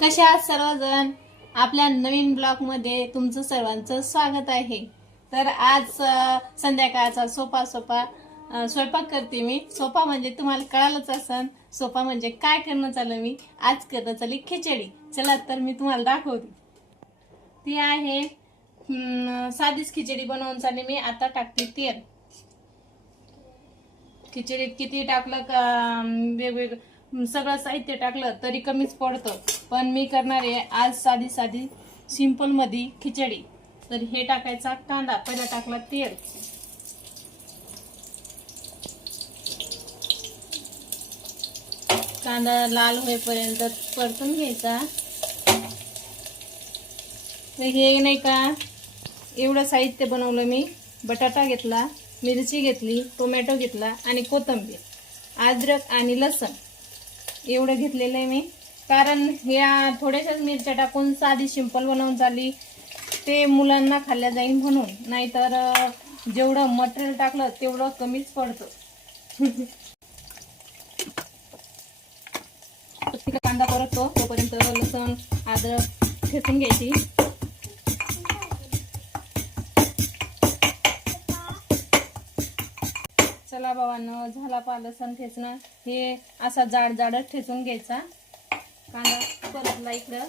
कशा आहात सर्वजण? आपल्या नवीन ब्लॉगमध्ये तुमचं सर्वांचं स्वागत आहे. तर आज संध्याकाळचा सोपा सोपा स्वयंपाक करते मी. सोपा म्हणजे तुम्हाला कळालंच असन सोपा म्हणजे काय करणं चाललं मी? आज करणं चालली खिचडी. चला तर मी तुम्हाला दाखवते. ती आहे साधीच खिचडी बनवून चालली मी. आता टाकते तेल. खिचडीत किती टाकलं का वेगवेगळं सगळं साहित्य टाकलं तरी कमीच पडतं. पण मी करणार आहे आज साधी साधी सिंपलमध्ये खिचडी. तर हे टाकायचा कांदा पहिला टाकला तेल. कांदा लाल होईपर्यंत परतून घ्यायचा. तर हे नाही का एवढं साहित्य बनवलं मी. बटाटा घेतला मिरची घेतली टोमॅटो घेतला आणि कोथिंबीर अद्रक आणि लसण. एवढं घेतलेलं आहे मी. कारण ह्या थोड्याशाच मिरच्या टाकून साधी सिंपल बनवून चालली ते मुलांना खाल्ल्या जाईल म्हणून. नाहीतर जेवढं मटेरियल टाकलं तेवढं कमीच पडतं. कांदा परततो. तोपर्यंत लसूण अद्रक ठेचून घ्यायची. चला बाबांनो झाला पालसण ठेचणं. हे असा जाड जाडच ठेचून घ्यायचा. कांदा परतला इकडं.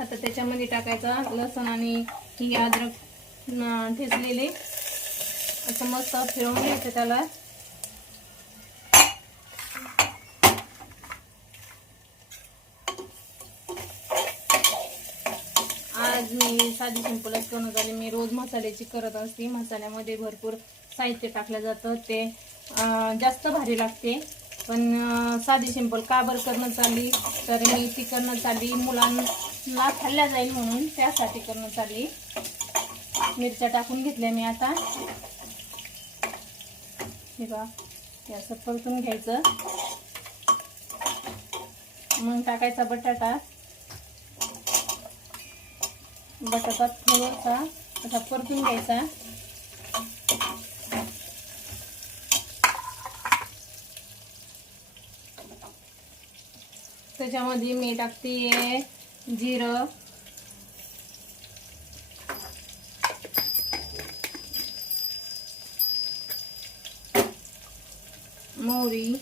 आता त्याच्यामध्ये टाकायचा लसण आणि ही अद्रक ठेचलेले. असं मस्त फिरवून घ्यायचं त्याला. आज मी साधी सिंपलच करून झाली. मी रोज मसाल्याची करत असते. मसाल्यामध्ये भरपूर साहित्य टाकलं जातं. ते जास्त भारी लागते. पण साधी सिंपल का बरं करणं चालली तर मी ती करणं चालली. मुलांना खाल्ल्या जाईल म्हणून त्यासाठी करणं चालली. मिरच्या टाकून घेतल्या मी आता. हे बा हे असं परतून घ्यायचं. मग टाकायचा बटाटा. बटाटा थोडासा असा परतून घ्यायचा. त्याच्यामध्ये मी टाकते जिरं. मोहरी.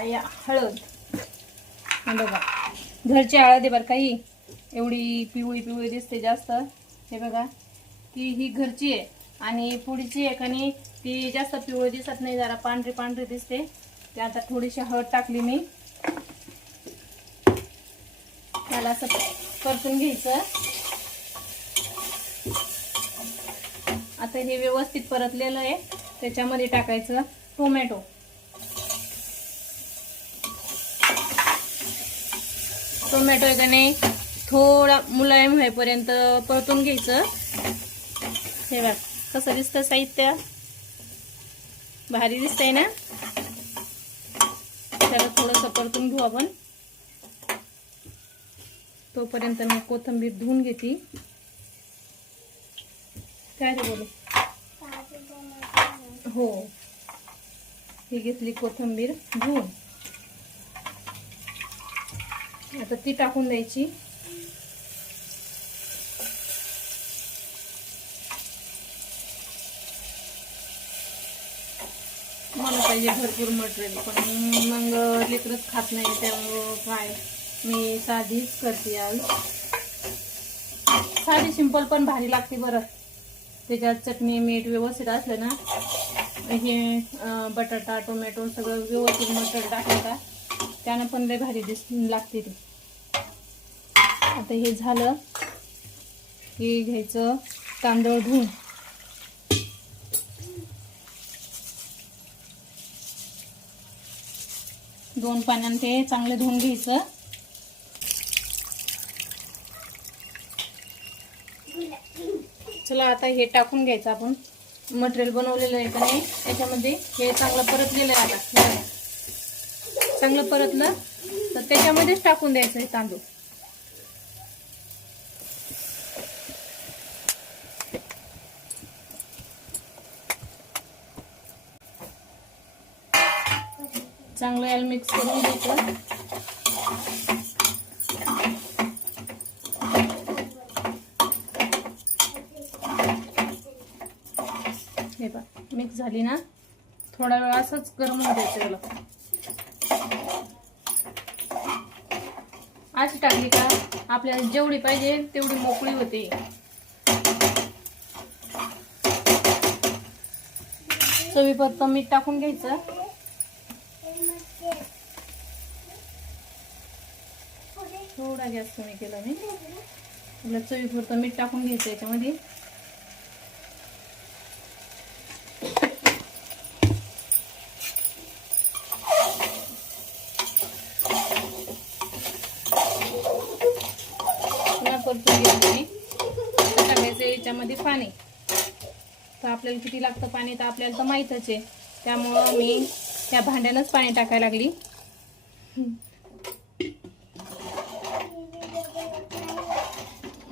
या हळद. हे बघा. घरची हळद आहे बरं काही एवढी पिवळी पिवळी दिसते जास्त. हे बघा. ती ही घरची आहे. आणि पुढीची आहे का नाही ती जास्त पिवळी दिसत नाही जरा पांढरी पांढरी दिसते. ते आता थोडीशी हळद टाकली मी. त्याला असं परतून घ्यायचं. आता हे व्यवस्थित परतलेलं आहे. त्याच्यामध्ये टाकायचं टोमॅटो. टोमॅटो आहे का नाही थोडा मुलायम होईपर्यंत परतून घ्यायचं. हे बघ कसं दिसतं साहित्य? भारी दिसतंय ना? त्याला थोडंसं परतून घेऊ आपण. तोपर्यंत मी कोथिंबीर धुवून घेते. काय रे बोलू हो. ही घेतली कोथिंबीर धुवून. आता ती टाकून द्यायची. मला पाहिजे भरपूर मटेरियल पण मग लेकरच खात नाही त्यामुळं काय? मी साधीच करते आज. साधी सिंपल पण भारी लागते बरं. त्याच्यात चटणी मीठ व्यवस्थित असलं ना हे बटाटा टोमॅटो सगळं व्यवस्थित मटेरियल टाकलं का त्यानं पण लय भारी दिस लागते ती. आता हे झालं की घ्यायचं तांदूळ धुवून दोन पाण्याने ते चांगले धुवून घ्यायचं. चला आता हे टाकून घ्यायचं आपण. मटेरियल बनवलेलं आहे का नाही? त्याच्यामध्ये हे चांगलं परतलेलं आहे आता. चांगलं परतलं तर त्याच्यामध्येच टाकून द्यायचं हे तांदूळ. चांगलं याला मिक्स करून घेतो हे बघ मिक्स झाली ना? थोडा वेळ असंच गरम द्यायचं याला अशी टाकली का आपल्याला जेवढी पाहिजे तेवढी मोकळी होते. चवीपुरतं मीठ टाकून घ्यायचं. थोडा गॅस कमी केला मी. आपल्या चवीपुरतं मीठ टाकून घ्यायचं याच्यामध्ये. परतून आता टाकायचं याच्यामध्ये पाणी. तर आपल्याला किती लागतं पाणी? तर आपल्याला तर माहीतच आहे. त्यामुळं मी त्या भांड्यानंच पाणी टाकायला लागली.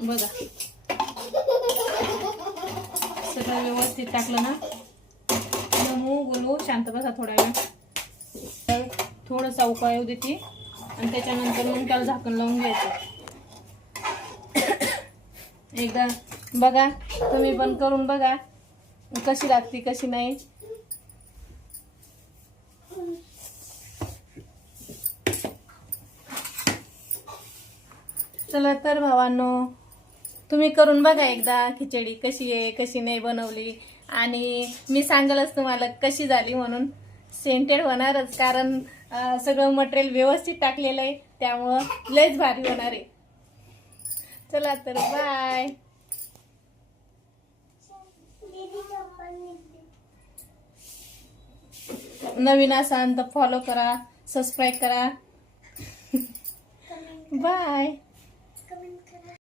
बघा. सगळं व्यवस्थित टाकलं ना? नमू बोलू शांत बसा थोडा वेळ. तर थोडंसं उकळा येऊ देते. आणि त्याच्यानंतर मग त्याला झाकण लावून घ्यायचं. एकदा बघा तुम्ही पण करून बघा. कशी लागते कशी नाही. चला तर भावांनो तुम्ही करून बघा एकदा खिचडी कशी आहे कशी नाही बनवली. आणि मी सांगलच तुम्हाला कशी झाली म्हणून. सेंटेड होणारच कारण सगळं मटेरियल व्यवस्थित टाकलेलं आहे त्यामुळं लयच भारी होणार आहे. चला तर बाय. नवीन असाल तर फॉलो करा सबस्क्राईब करा. बाय